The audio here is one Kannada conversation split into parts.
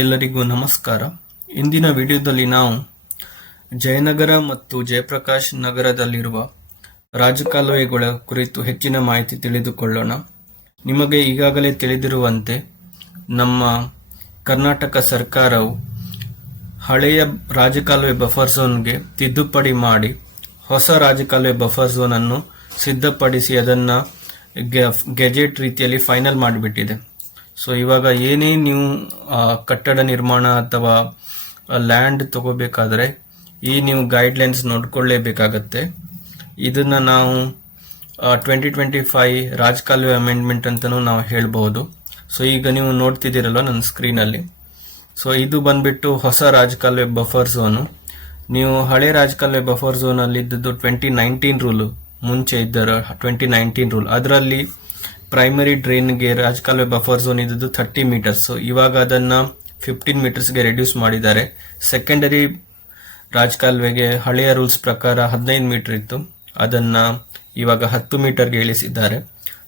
ಎಲ್ಲರಿಗೂ ನಮಸ್ಕಾರ. ಇಂದಿನ ವಿಡಿಯೋದಲ್ಲಿ ನಾವು ಜಯನಗರ ಮತ್ತು ಜಯಪ್ರಕಾಶ್ ನಗರದಲ್ಲಿರುವ ರಾಜಕಾಲುವೆಗಳ ಕುರಿತು ಹೆಚ್ಚಿನ ಮಾಹಿತಿ ತಿಳಿದುಕೊಳ್ಳೋಣ. ನಿಮಗೆ ಈಗಾಗಲೇ ತಿಳಿದಿರುವಂತೆ ನಮ್ಮ ಕರ್ನಾಟಕ ಸರ್ಕಾರವು ಹಳೆಯ ರಾಜಕಾಲುವೆ ಬಫರ್ ಝೋನ್ಗೆ ತಿದ್ದುಪಡಿ ಮಾಡಿ ಹೊಸ ರಾಜಕಾಲುವೆ ಬಫರ್ ಝೋನ್ ಅನ್ನು ಸಿದ್ಧಪಡಿಸಿ ಅದನ್ನು ಗೆಜೆಟ್ ರೀತಿಯಲ್ಲಿ ಫೈನಲ್ ಮಾಡಿಬಿಟ್ಟಿದೆ. ಸೊ ಇವಾಗ ಏನೇ ನೀವು ಕಟ್ಟಡ ನಿರ್ಮಾಣ ಅಥವಾ ಲ್ಯಾಂಡ್ ತಗೋಬೇಕಾದ್ರೆ ಈ ನೀವು ಗೈಡ್ಲೈನ್ಸ್ ನೋಡ್ಕೊಳ್ಳೇಬೇಕಾಗತ್ತೆ. ಇದನ್ನ ನಾವು 2025 ರಾಜಕಾಲುವೆ ಅಮೆಂಡ್ಮೆಂಟ್ ಅಂತಲೂ ನಾವು ಹೇಳ್ಬಹುದು. ಸೊ ಈಗ ನೀವು ನೋಡ್ತಿದ್ದೀರಲ್ವ ನನ್ನ ಸ್ಕ್ರೀನಲ್ಲಿ. ಸೊ ಇದು ಬಂದ್ಬಿಟ್ಟು ಹೊಸ ರಾಜಕಾಲುವೆ ಬಫರ್ ಝೋನು. ನೀವು ಹಳೆ ರಾಜಕಾಲುವೆ ಬಫರ್ ಝೋನ್ ಅಲ್ಲಿ ಇದ್ದದ್ದು 2019 ರೂಲ್, ಮುಂಚೆ ಇದ್ದರ 2019 ರೂಲ್. ಅದರಲ್ಲಿ ಪ್ರೈಮರಿ ಡ್ರೈನ್ಗೆ ರಾಜಕಾಲುವೆ ಬಫರ್ ಝೋನ್ ಇದ್ದು 30 ಮೀಟರ್ಸ್. ಇವಾಗ ಅದನ್ನ 15 ಮೀಟರ್ಸ್ಗೆ ರೆಡ್ಯೂಸ್ ಮಾಡಿದ್ದಾರೆ. ಸೆಕೆಂಡರಿ ರಾಜಕಾಲುವೆಗೆ ಹಳೆಯ ರೂಲ್ಸ್ ಪ್ರಕಾರ 15 ಮೀಟರ್ ಇತ್ತು, ಅದನ್ನ ಇವಾಗ 10 ಮೀಟರ್ಗೆ ಇಳಿಸಿದ್ದಾರೆ.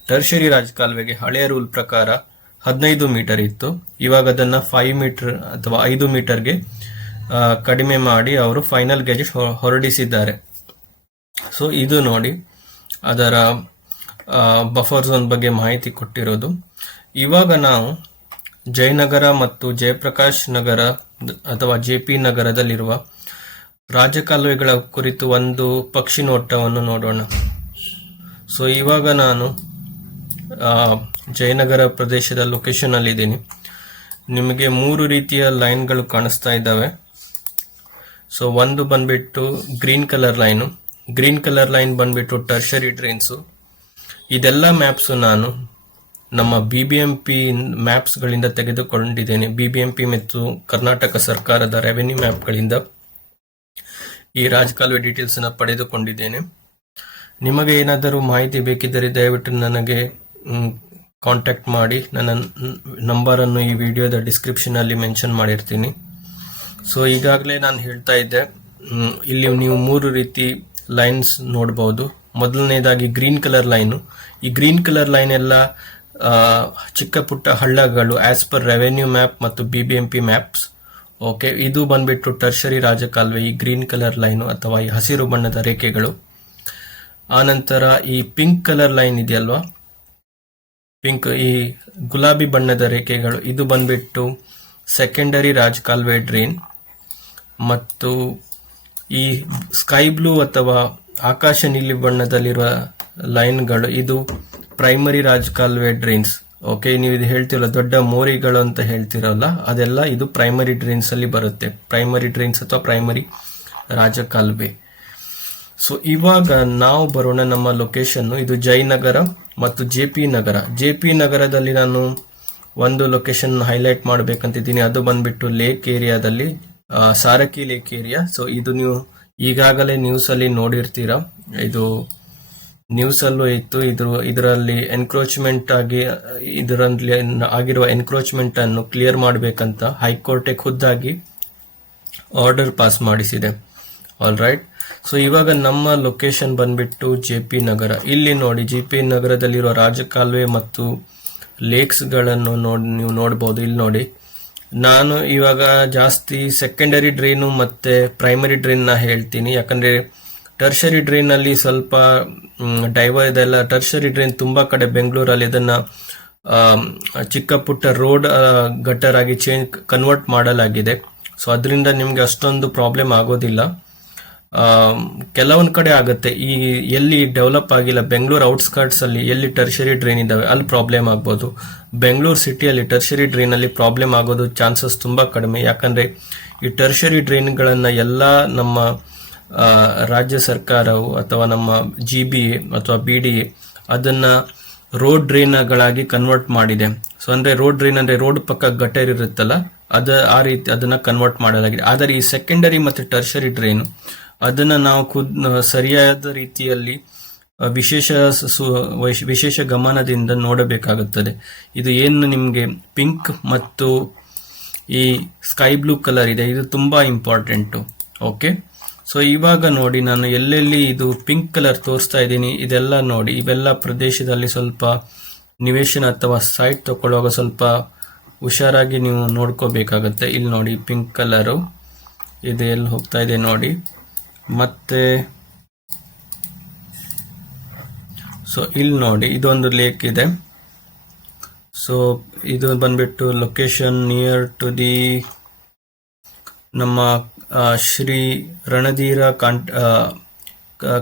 ಟರ್ಷರಿ ರಾಜಕಾಲುವೆಗೆ ಹಳೆಯ ರೂಲ್ ಪ್ರಕಾರ 15 ಮೀಟರ್ ಇತ್ತು, ಇವಾಗ ಅದನ್ನ 5 ಮೀಟರ್ ಅಥವಾ 5 ಮೀಟರ್ಗೆ ಕಡಿಮೆ ಮಾಡಿ ಅವರು ಫೈನಲ್ ಗೆಜೆಟ್ ಹೊರಡಿಸಿದ್ದಾರೆ. ಸೊ ಇದು ನೋಡಿ ಅದರ ಬಫರ್ ಝೋನ್ ಬಗ್ಗೆ ಮಾಹಿತಿ ಕೊಟ್ಟಿರೋದು. ಇವಾಗ ನಾವು ಜಯನಗರ ಮತ್ತು ಜಯಪ್ರಕಾಶ್ ನಗರ ಅಥವಾ ಜೆಪಿ ನಗರದಲ್ಲಿರುವ ರಾಜಕಾಲುವೆಗಳ ಕುರಿತು ಒಂದು ಪಕ್ಷಿ ನೋಟವನ್ನು ನೋಡೋಣ. ಸೊ ಇವಾಗ ನಾನು ಜಯನಗರ ಪ್ರದೇಶದ ಲೊಕೇಶನ್ ಅಲ್ಲಿ ಇದ್ದೀನಿ. ನಿಮಗೆ 3 ರೀತಿಯ ಲೈನ್ಗಳು ಕಾಣಿಸ್ತಾ ಇದ್ದಾವೆ. ಸೊ ಒಂದು ಬಂದ್ಬಿಟ್ಟು green colour line. Green colour line ಬಂದ್ಬಿಟ್ಟು ಟರ್ಷರಿ ಡ್ರೈನ್ಸು. ಇದೆಲ್ಲ ಮ್ಯಾಪ್ಸ್ ನಾನು ನಮ್ಮ BBMP ಮ್ಯಾಪ್ಸ್ ಗಳಿಂದ ತೆಗೆದುಕೊಂಡಿದ್ದೇನೆ. BBMP ಮತ್ತು ಕರ್ನಾಟಕ ಸರ್ಕಾರದ ರೆವೆನ್ಯೂ ಮ್ಯಾಪ್ಗಳಿಂದ ಈ ರಾಜಕಾಲುವೆ ಡೀಟೇಲ್ಸ್ ಅನ್ನು ಪಡೆದುಕೊಂಡಿದ್ದೇನೆ. ನಿಮಗೆ ಏನಾದರೂ ಮಾಹಿತಿ ಬೇಕಿದ್ದರೆ ದಯವಿಟ್ಟು ನನಗೆ ಕಾಂಟ್ಯಾಕ್ಟ್ ಮಾಡಿ. ನನ್ನ ನಂಬರ್ ಅನ್ನು ಈ ವಿಡಿಯೋದ ಡಿಸ್ಕ್ರಿಪ್ಷನ್ ಅಲ್ಲಿ ಮೆನ್ಷನ್ ಮಾಡಿರ್ತೀನಿ. ಸೊ ಈಗಾಗಲೇ ನಾನು ಹೇಳ್ತಾ ಇದ್ದೆ, ಇಲ್ಲಿ ನೀವು 3 ರೀತಿ ಲೈನ್ಸ್ ನೋಡಬಹುದು. ಮೊದಲನೇದಾಗಿ ಗ್ರೀನ್ ಕಲರ್ ಲೈನು. ಈ ಗ್ರೀನ್ ಕಲರ್ ಲೈನ್ ಎಲ್ಲ ಚಿಕ್ಕ ಪುಟ್ಟ ಹಳ್ಳಗಳು ಆಸ್ ಪರ್ ರೆವೆನ್ಯೂ ಮ್ಯಾಪ್ ಮತ್ತು BBMP ಮ್ಯಾಪ್ಸ್. ಓಕೆ, ಇದು ಬಂದ್ಬಿಟ್ಟು ಟರ್ಷರಿ ರಾಜಕಾಲುವೆ, ಈ ಗ್ರೀನ್ ಕಲರ್ ಲೈನು ಅಥವಾ ಈ ಹಸಿರು ಬಣ್ಣದ ರೇಖೆಗಳು. ಆನಂತರ ಈ ಪಿಂಕ್ ಕಲರ್ ಲೈನ್ ಇದೆಯಲ್ವಾ, ಪಿಂಕ್, ಈ ಗುಲಾಬಿ ಬಣ್ಣದ ರೇಖೆಗಳು, ಇದು ಬಂದ್ಬಿಟ್ಟು ಸೆಕೆಂಡರಿ ರಾಜಕಾಲುವೆ ಡ್ರೈನ್. ಮತ್ತು ಈ ಸ್ಕೈ ಬ್ಲೂ ಅಥವಾ ಆಕಾಶ ನೀಲಿ ಬಣ್ಣದಲ್ಲಿರುವ ಲೈನ್ಗಳು ಇದು ಪ್ರೈಮರಿ ರಾಜಕಾಲುವೆ ಡ್ರೈನ್ಸ್. ಓಕೆ, ನೀವು ಇದು ಹೇಳ್ತಿರಲ್ಲ ದೊಡ್ಡ ಮೋರಿಗಳು ಅಂತ ಹೇಳ್ತಿರಲ್ಲ, ಅದೆಲ್ಲ ಇದು ಪ್ರೈಮರಿ ಡ್ರೈನ್ಸ್ ಅಲ್ಲಿ ಬರುತ್ತೆ. ಪ್ರೈಮರಿ ಡ್ರೈನ್ಸ್ ಅಥವಾ ಪ್ರೈಮರಿ ರಾಜಕಾಲುವೆ. ಸೊ ಇವಾಗ ನಾವು ಬರೋಣ ನಮ್ಮ ಲೊಕೇಶನ್. ಇದು ಜಯನಗರ ಮತ್ತು JP ನಗರ. JP ನಗರದಲ್ಲಿ ನಾನು ಒಂದು ಲೊಕೇಶನ್ ಹೈಲೈಟ್ ಮಾಡಬೇಕಂತಿದ್ದೀನಿ. ಅದು ಬಂದ್ಬಿಟ್ಟು ಲೇಕ್ ಏರಿಯಾದಲ್ಲಿ, ಸಾರಕಿ ಲೇಕ್ ಏರಿಯಾ. ಸೊ ಇದು ನೀವು ಈಗಾಗಲೇ ನ್ಯೂಸ್ ಅಲ್ಲಿ ನೋಡಿರ್ತೀರಾ, ಇದು ನ್ಯೂಸ್ ಅಲ್ಲೂ ಇತ್ತು. ಇದರಲ್ಲಿ ಎನ್ಕ್ರೋಚ್ಮೆಂಟ್ ಆಗಿ ಇದರಲ್ಲಿ ಆಗಿರುವ ಎನ್ಕ್ರೋಚ್ಮೆಂಟ್ ಅನ್ನು ಕ್ಲಿಯರ್ ಮಾಡಬೇಕಂತ ಹೈಕೋರ್ಟ್ ಖುದ್ದಾಗಿ ಆರ್ಡರ್ ಪಾಸ್ ಮಾಡಿಸಿದೆ. All right. ಸೊ ಇವಾಗ ನಮ್ಮ ಲೊಕೇಶನ್ ಬಂದ್ಬಿಟ್ಟು JP ನಗರ. ಇಲ್ಲಿ ನೋಡಿ, JP ನಗರದಲ್ಲಿರುವ ರಾಜಕಾಲುವೆ ಮತ್ತು ಲೇಕ್ಸ್ ಗಳನ್ನು ನೀವು ನೋಡಬಹುದು. ಇಲ್ಲಿ ನೋಡಿ, ನಾನು ಇವಾಗ ಜಾಸ್ತಿ ಸೆಕೆಂಡರಿ ಡ್ರೈನು ಮತ್ತೆ ಪ್ರೈಮರಿ ಡ್ರೈನ್ ನ ಹೇಳ್ತೀನಿ, ಯಾಕಂದ್ರೆ ಟರ್ಷರಿ ಡ್ರೈನ್ ಅಲ್ಲಿ ಸ್ವಲ್ಪ ಡೈವರ್ ಇದೆಲ್ಲ. ಟರ್ಷರಿ ಡ್ರೈನ್ ತುಂಬಾ ಕಡೆ ಬೆಂಗಳೂರಲ್ಲಿ ಇದನ್ನ ಚಿಕ್ಕ ಪುಟ್ಟ ರೋಡ್ ಗಟ್ಟರ್ ಆಗಿ ಕನ್ವರ್ಟ್ ಮಾಡಲಾಗಿದೆ. ಸೊ ಅದರಿಂದ ನಿಮ್ಗೆ ಅಷ್ಟೊಂದು ಪ್ರಾಬ್ಲಮ್ ಆಗೋದಿಲ್ಲ. ಕೆಲವೊಂದ್ ಕಡೆ ಆಗುತ್ತೆ, ಈ ಎಲ್ಲಿ ಡೆವಲಪ್ ಆಗಿಲ್ಲ, ಬೆಂಗಳೂರು ಔಟ್ಸ್ಕರ್ಟ್ಸ್ ಅಲ್ಲಿ ಎಲ್ಲಿ ಟರ್ಷರಿ ಡ್ರೈನ್ ಇದಾವೆ ಅಲ್ಲಿ ಪ್ರಾಬ್ಲಮ್ ಆಗ್ಬೋದು. ಬೆಂಗಳೂರು ಸಿಟಿಯಲ್ಲಿ ಟರ್ಷರಿ ಡ್ರೈನ್ ಅಲ್ಲಿ ಪ್ರಾಬ್ಲಮ್ ಆಗೋದು ಚಾನ್ಸಸ್ ತುಂಬಾ ಕಡಿಮೆ. ಯಾಕಂದ್ರೆ ಈ ಟರ್ಷರಿ ಡ್ರೈನ್ ಗಳನ್ನ ಎಲ್ಲಾ ನಮ್ಮ ರಾಜ್ಯ ಸರ್ಕಾರವು ಅಥವಾ ನಮ್ಮ GBA ಅಥವಾ BDA ಅದನ್ನ ರೋಡ್ ಡ್ರೈನ್ ಗಳಾಗಿ ಕನ್ವರ್ಟ್ ಮಾಡಿದೆ. ಸೊ ಅಂದ್ರೆ ರೋಡ್ ಡ್ರೈನ್ ಅಂದ್ರೆ ರೋಡ್ ಪಕ್ಕ ಗಟರ್ ಇರುತ್ತಲ್ಲ, ಆ ರೀತಿ ಅದನ್ನ ಕನ್ವರ್ಟ್ ಮಾಡಲಾಗಿದೆ. ಆದರೆ ಈ ಸೆಕೆಂಡರಿ ಮತ್ತೆ ಟರ್ಷರಿ ಡ್ರೈನ್ ಅದನ್ನ ನಾವು ಸರಿಯಾದ ರೀತಿಯಲ್ಲಿ ವಿಶೇಷ ಗಮನದಿಂದ ನೋಡಬೇಕಾಗುತ್ತದೆ. ಇದು ಏನು ನಿಮ್ಗೆ ಪಿಂಕ್ ಮತ್ತು ಈ ಸ್ಕೈ ಬ್ಲೂ ಕಲರ್ ಇದೆ, ಇದು ತುಂಬಾ ಇಂಪಾರ್ಟೆಂಟ್. ಓಕೆ, ಸೊ ಇವಾಗ ನೋಡಿ, ನಾನು ಎಲ್ಲೆಲ್ಲಿ ಇದು ಪಿಂಕ್ ಕಲರ್ ತೋರಿಸ್ತಾ ಇದ್ದೀನಿ ಇದೆಲ್ಲ ನೋಡಿ, ಇವೆಲ್ಲ ಪ್ರದೇಶದಲ್ಲಿ ಸ್ವಲ್ಪ ನಿವೇಶನ ಅಥವಾ ಸೈಟ್ ತಗೊಳ್ಳುವಾಗ ಸ್ವಲ್ಪ ಹುಷಾರಾಗಿ ನೀವು ನೋಡ್ಕೋಬೇಕಾಗತ್ತೆ. ಇಲ್ಲಿ ನೋಡಿ ಪಿಂಕ್ ಕಲರು ಇದು ಎಲ್ಲಿ ಹೋಗ್ತಾ ಇದೆ ನೋಡಿ. ಮತ್ತೆ ಸೊ ಇಲ್ಲಿ ನೋಡಿ ಇದೊಂದು ಲೇಕ್ ಇದೆ. ಸೊ ಇದು ಬಂದ್ಬಿಟ್ಟು ಲೊಕೇಶನ್ ನಿಯರ್ ಟು ದಿ ನಮ್ಮ ಶ್ರೀ ರಣಧೀರ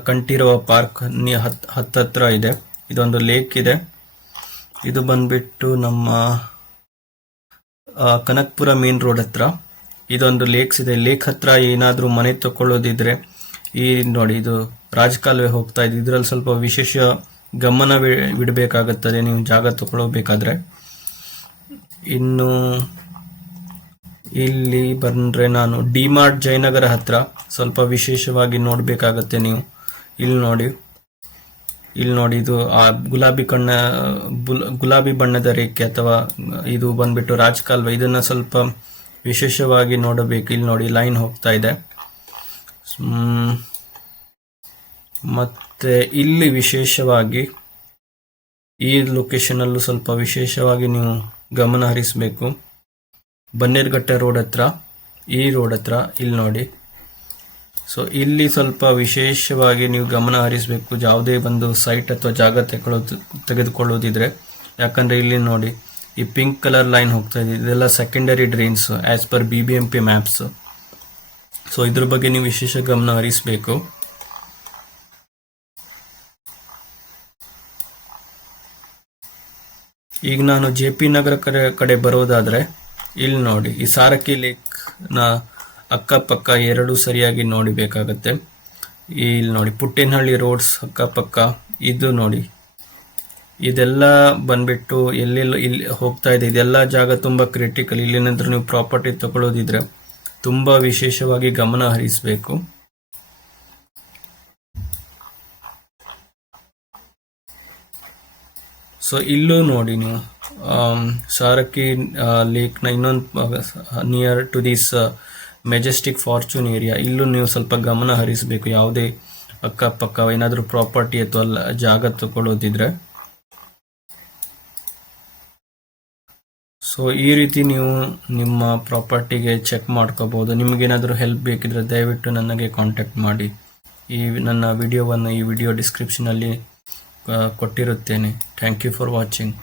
ಕಂಠೀರವ ಪಾರ್ಕ್ ಹತ್ತತ್ರ ಇದೆ. ಇದೊಂದು ಲೇಕ್ ಇದೆ. ಇದು ಬಂದ್ಬಿಟ್ಟು ನಮ್ಮ ಕನಕ್ಪುರ ಮೇನ್ ರೋಡ್ ಹತ್ರ ಇದೊಂದು ಲೇಕ್ಸ್ ಇದೆ. ಲೇಕ್ ಹತ್ರ ಏನಾದರೂ ಮನೆ ತಗೊಳ್ಳೋದಿದ್ರೆ ಈ ನೋಡಿ ಇದು ರಾಜಕಾಲುವೆ ಹೋಗ್ತಾ ಇದೆ. ಇದರಲ್ಲಿ ಸ್ವಲ್ಪ ವಿಶೇಷ ಗಮನ ಬಿಡಬೇಕಾಗುತ್ತದೆ ನೀವು ಜಾಗ ತಗೊಳ್ಬೇಕಾದ್ರೆ. ಇನ್ನು ಇಲ್ಲಿ ಬಂದ್ರೆ ನಾನು ಡಿಮಾರ್ಟ್ ಜಯನಗರ ಹತ್ರ ಸ್ವಲ್ಪ ವಿಶೇಷವಾಗಿ ನೋಡಬೇಕಾಗತ್ತೆ ನೀವು. ಇಲ್ಲಿ ನೋಡಿ ಇದು ಆ ಗುಲಾಬಿ ಬಣ್ಣದ ರೇಖೆ ಅಥವಾ ಇದು ಬಂದ್ಬಿಟ್ಟು ರಾಜಕಾಲುವೆ, ಇದನ್ನ ಸ್ವಲ್ಪ ವಿಶೇಷವಾಗಿ ನೋಡಬೇಕು. ಇಲ್ಲಿ ನೋಡಿ ಲೈನ್ ಹೋಗ್ತಾ ಇದೆ. ಮತ್ತೆ ಇಲ್ಲಿ ವಿಶೇಷವಾಗಿ ಈ ಲೊಕೇಶನ್ ಅಲ್ಲೂ ಸ್ವಲ್ಪ ವಿಶೇಷವಾಗಿ ನೀವು ಗಮನ ಹರಿಸಬೇಕು. ಬನ್ನೇರುಘಟ್ಟ ರೋಡ್ ಹತ್ರ ಈ ರೋಡ್ ಹತ್ರ ಇಲ್ಲಿ ನೋಡಿ. ಸೊ ಇಲ್ಲಿ ಸ್ವಲ್ಪ ವಿಶೇಷವಾಗಿ ನೀವು ಗಮನ ಹರಿಸಬೇಕು ಯಾವುದೇ ಒಂದು ಸೈಟ್ ಅಥವಾ ಜಾಗ ತೆಗೆದುಕೊಳ್ಳೋದಿದ್ರೆ. ಯಾಕಂದ್ರೆ ಇಲ್ಲಿ ನೋಡಿ ಈ ಪಿಂಕ್ ಕಲರ್ ಲೈನ್ ಹೋಗ್ತಾ ಇದೆ, ಇದೆಲ್ಲ secondary drains as per BBMP maps. So ಇದ್ರ ಬಗ್ಗೆ ನೀವು ವಿಶೇಷ ಗಮನ ಹರಿಸಬೇಕು. ಈಗ ನಾನು JP ನಗರ ಕಡೆ ಬರೋದಾದ್ರೆ ಇಲ್ಲಿ ನೋಡಿ ಈ ಸಾರಕ್ಕಿ ಲೇಕ್ ನ ಅಕ್ಕಪಕ್ಕ ಎರಡು ಸರಿಯಾಗಿ ನೋಡಿಬೇಕಾಗತ್ತೆ. ಇಲ್ಲಿ ನೋಡಿ ಪುಟ್ಟೇನಹಳ್ಳಿ ರೋಡ್ಸ್ ಅಕ್ಕಪಕ್ಕ ಇದು ನೋಡಿ ಇದೆಲ್ಲ ಬಂದ್ಬಿಟ್ಟು ಎಲ್ಲೆಲ್ಲ ಇಲ್ಲಿ ಹೋಗ್ತಾ ಇದೆ. ಇದೆಲ್ಲ ಜಾಗ ತುಂಬಾ ಕ್ರಿಟಿಕಲ್. ಇಲ್ಲೇನಾದ್ರೂ ನೀವು ಪ್ರಾಪರ್ಟಿ ತಗೊಳ್ಳೋದಿದ್ರೆ ತುಂಬಾ ವಿಶೇಷವಾಗಿ ಗಮನ ಹರಿಸಬೇಕು. ಸೊ ಇಲ್ಲೂ ನೋಡಿ ನೀವು ಸಾರಕ್ಕಿ ಲೇಕ್ ನ ಇನ್ನೊಂದು near to this Majestic Fortune area, ಇಲ್ಲೂ ನೀವು ಸ್ವಲ್ಪ ಗಮನ ಹರಿಸಬೇಕು ಯಾವುದೇ ಅಕ್ಕಪಕ್ಕ ಏನಾದರೂ ಪ್ರಾಪರ್ಟಿ ಅಥವಾ ಜಾಗ ತಗೊಳ್ಳೋದಿದ್ರೆ. ಸೊ ಈ ರೀತಿ ನೀವು ನಿಮ್ಮ ಪ್ರಾಪರ್ಟಿಗೆ ಚೆಕ್ ಮಾಡ್ಕೋಬಹುದು. ನಿಮಗೇನಾದರೂ ಹೆಲ್ಪ್ ಬೇಕಿದ್ರೆ ದಯವಿಟ್ಟು ನನಗೆ ಕಾಂಟ್ಯಾಕ್ಟ್ ಮಾಡಿ. ನನ್ನ ವಿಡಿಯೋವನ್ನು ಈ ವಿಡಿಯೋ ಡಿಸ್ಕ್ರಿಪ್ಷನಲ್ಲಿ ಕೊಟ್ಟಿರುತ್ತೇನೆ. Thank you for watching.